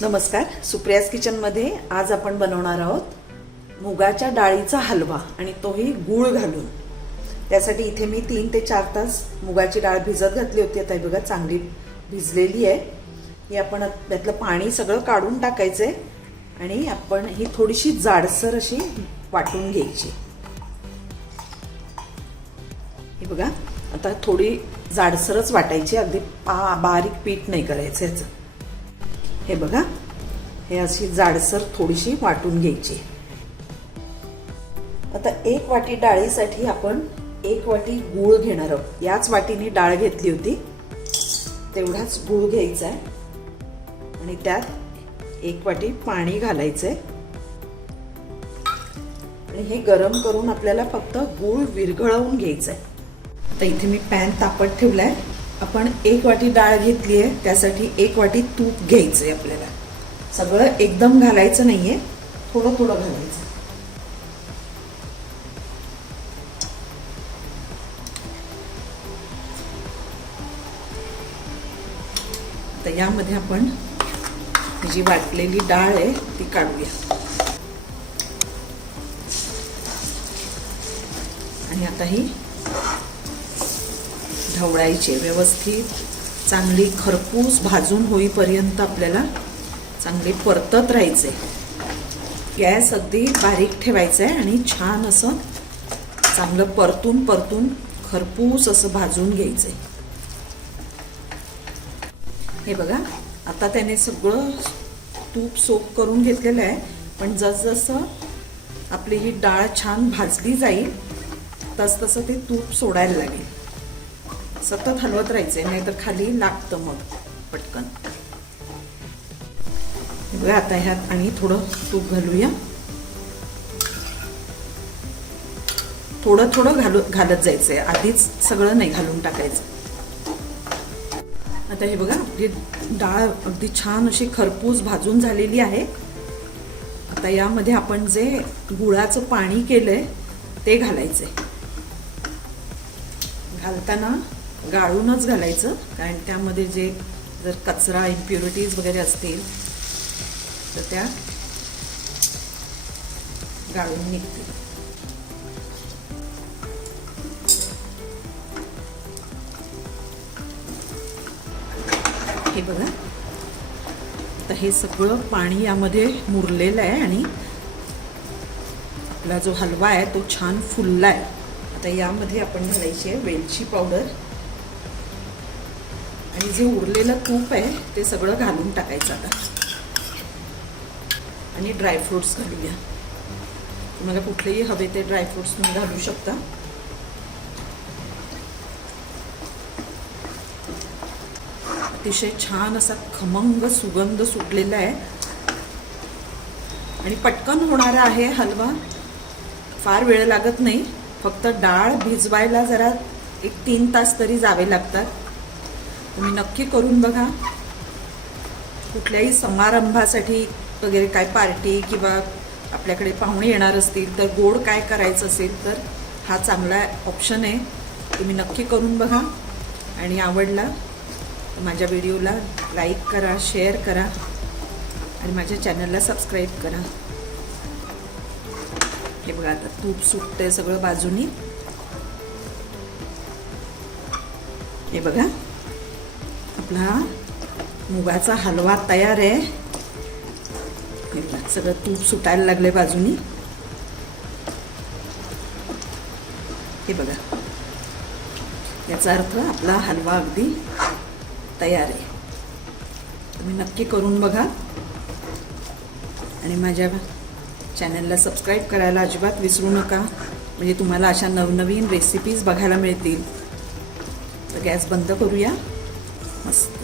नमस्कार, सुप्रियाज किचनमध्ये आज आपण बनवणार आहोत मुगाच्या डाळीचा हलवा आणि तोही गूळ घालून। त्यासाठी इथे मी 3 ते 4 तास मुगाची डाळ भिजत घातली होती। आता बघा चांगली भिजलेली आहे। ही आपण त्यातलं पाणी सगळं काढून टाकायचंय आणि आपण ही थोडीशी जाडसर अशी वाटून घ्यायची। हे बघा आता थोडी जाडसरच वाटायची, अगदी बारीक पीठ नाही करायचं याचं। हे बघा हे अशी जाडसर थोडीशी वाटून घ्यायची। आता 1 वाटी डाळीसाठी आपण 1 वाटी गूळ घेणार आहोत। याच वाटीने डाळ घेतली होती तेवढाच गूळ घ्यायचा आहे आणि त्यात 1 वाटी पाणी घालायचंय आणि हे गरम करून आपल्याला फक्त गूळ विरघळवून घ्यायचा आहे। आता इथे मी पॅन तापत ठेवलाय। आपण 1 वाटी डाळ घेतली आहे, त्यासाठी 1 वाटी तूप घ्यायचंय आपल्याला। सगळं एकदम घालायचं नाहीये, थोडं थोडं घालायचं। आता यामध्ये आपण जी वाटलेली डाळ आहे ती काढूया आणि आता ही ढवळायची व्यवस्थित, चांगली खरपूस भाजून होईपर्यंत आपल्याला चांगले परतत राहायचे। गॅस अगदी बारीक ठेवायचा आहे आणि छान असं चांगलं परतून परतून खरपूस असं भाजून घ्यायचंय। हे बघा आता त्याने सगळं तूप सोक करून घेतलेलं आहे, पण जसजसं आपली ही डाळ छान भाजली जाईल तसतसं ते तूप सोडायला लागेल। सतत हलवत राहायचंय, नाहीतर खाली लागतं मग पटकन। बघा आता ह्यात आणि थोडं तूप घालूया। थोडं थोडं घालत जायचंय, आधीच सगळं नाही घालून टाकायचं। आता हे बघा आपली डाळ अगदी छान अशी खरपूस भाजून झालेली आहे। आता यामध्ये आपण जे गुळाचं पाणी केलंय ते घालायचंय। घालताना गाळूनच घालायचं, कारण त्यामध्ये जे जर कचरा इम्प्युरिटीज वगैरे असतील तर त्या गाळून निघतील। हे बघा आता हे सगळं पाणी यामध्ये मुरलेलं आहे आणि आपला जो हलवा आहे तो छान फुलला आहे। आता यामध्ये आपण घालायची आहे वेलची पावडर आणि जे उरलेलं तूप आहे ते सगळं घालून टाकायचं आता आणि ड्रायफ्रुट्स घालूया। तुम्हाला कुठलेही हवे ते ड्रायफ्रुट्स तुम्ही घालू शकता। अतिशय छान असा खमंग सुगंध सुटलेला आहे आणि पटकन होणारा आहे हलवा। फार वेळ लागत नाही, फक्त डाळ भिजवायला जरा 1-3 तास तरी जावे लागतात। तुम्ही नक्की करून बघा। कुठल्याही समारंभासाठी वगैरे काय पार्टी किंवा आपल्याकडे पाहुणे येणार असतील तर गोड काय करायचं असेल तर हा चांगला ऑप्शन आहे। तुम्ही नक्की करून बघा आणि आवडला माझ्या व्हिडिओला लाईक करा, शेअर करा आणि माझ्या चॅनलला सबस्क्राईब करा। हे बघा आता तूप सुटतंय सगळं बाजूनी। हे बघा आपला मुगाचा हलवा तयार आहे। हे बघा सगळं तूप सुटायला लागले बाजूनी। हे बघा याचा अर्थ आपला हलवा अगदी तयार आहे। तुम्ही नक्की करून बघा आणि माझ्या चॅनलला सबस्क्राईब करायला अजिबात विसरू नका, म्हणजे तुम्हाला अशा नवनवीन रेसिपीज बघायला मिळतील। तर गॅस बंद करूया। मस्त